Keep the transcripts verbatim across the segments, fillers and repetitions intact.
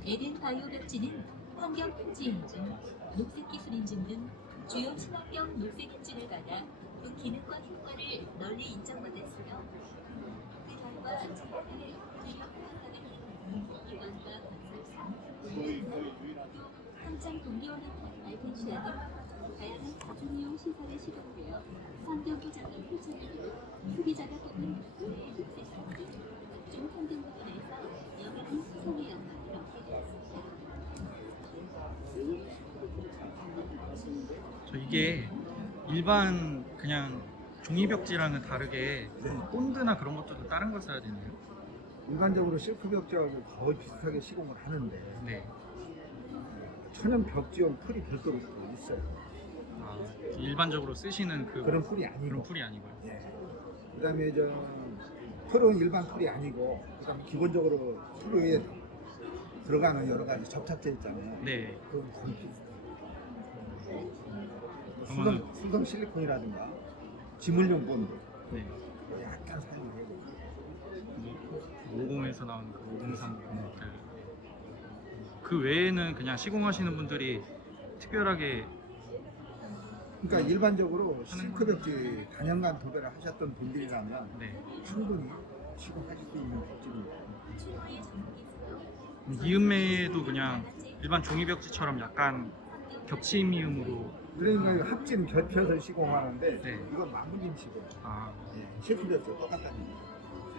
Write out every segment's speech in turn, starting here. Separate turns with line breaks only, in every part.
에덴 바이오 벽지는 환경 품질 인증, 녹색 기술 인증 등 주요 친환경 녹색 인증을 받아 그 기능과 효과를 널리 인정받았으며 그 결과 제품의 기업 평가를 기관과 건설사, 또 현장 동료원의 알펜시아 등 다양한 다중이용 시설에 시공되어 환경 보장을 펼쳐내고 소비자가 뽑은 내 녹색 상품 각종 환경 부분에서 여기는 수성의 영광을 얻게 되었습니다.
저 이게 일반 그냥 종이벽지랑은 다르게 본드나 그런 것들도 다른 걸 써야 되나요?
일반적으로 실크 벽지하고 거의 비슷하게 시공을 하는데
네.
천연 벽지용 풀이 별도로 또 있어요.
아, 일반적으로 쓰시는 그
그런 풀이 아니고.
그런 풀이 아니고요.
예. 그다음에 저 풀은 일반 풀이 아니고 그다음에 기본적으로 풀 위에 들어가는 여러 가지 접착제 있잖아요.
네.
그건 거의 비슷해요.
그러면은-
수성, 수성 실리콘이라든가 지물용 본드
네.
약간 사용하고
오공에서 나온 그 오공산 것들. 그 외에는 그냥 시공하시는 분들이 특별하게
그러니까 일반적으로 실크 벽지 단연간 도배를 하셨던 분들이라면
네.
충분히 시공하실 수 있는 벽지입니다.
이음매도 그냥 일반 종이벽지처럼 약간 겹치미음으로
그러니까 합진 겹쳐서 시공하는데
네.
이건 마무림 시공.
아,
예, 실크 벽지 똑같다는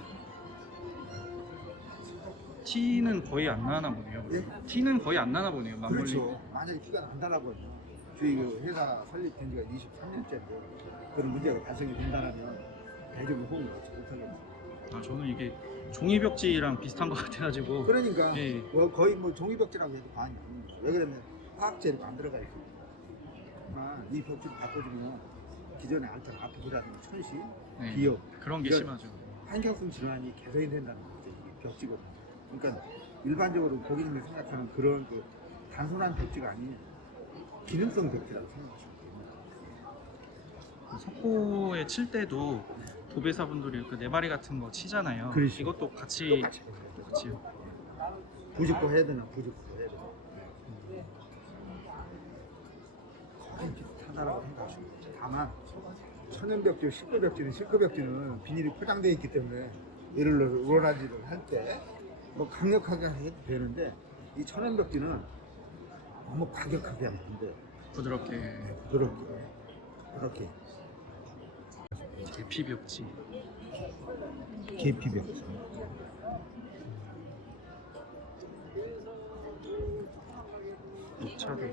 티는 거의 안 나나 보네요.
예?
티는 거의 안 나나 보네요. 마무리.
그렇죠. 만약에 티가 난다라고 저희 그 회사 설립된 지가 이십삼 년째인데 그런 문제가 발생이 된다면 대중의 호응을 받지 못하겠죠.
아, 저는 이게 종이벽지랑 비슷한 것 같아가지고.
그러니까
예.
뭐 거의 뭐 종이벽지라고 해도 과언이 아닙니다. 왜 그러면 화학재료가 안 들어가 있어요. 아, 이 벽지를 바꿔주면 기존의 알탄 아프라든지 천시,
네.
기업
그런 게
이런
심하죠.
환경성 질환이 개선이 된다는 거죠. 이 벽지거든요. 그러니까 일반적으로 고객님이 생각하는 그런 그 단순한 벽지가 아닌 기능성 벽지라고 생각하시면 됩니다.
석고에 칠 때도 도배사분들이 그 네마리 같은 거 치잖아요.
그렇죠.
이것도 같이
똑같이
같이요.
부직고 해야 되나 부직고 해야 되나 거의 비슷하다라고 생각하시면 돼요. 다만 천연벽지, 실크벽지는 실크벽지는 비닐이 포장되어 있기 때문에 예를 들어 로라지를 할 때 뭐 강력하게 해도 되는데 이 천연벽지는 너무 과격하게 하면 안 돼요.
부드럽게
네, 부드럽게 이렇게
계피벽지.
계피벽지.
녹차도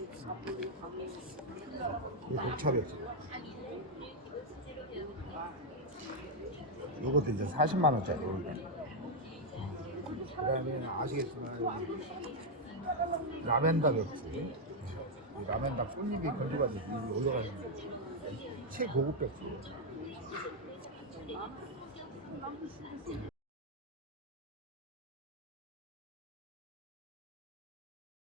이 녹차벽지. 요것도 이제 사십만 원짜리. 그 다음에 아시겠지만 여기 라벤더 벽지. 이 라벤더 꽃잎이 건조가지고 올라가는 최고급 벽지.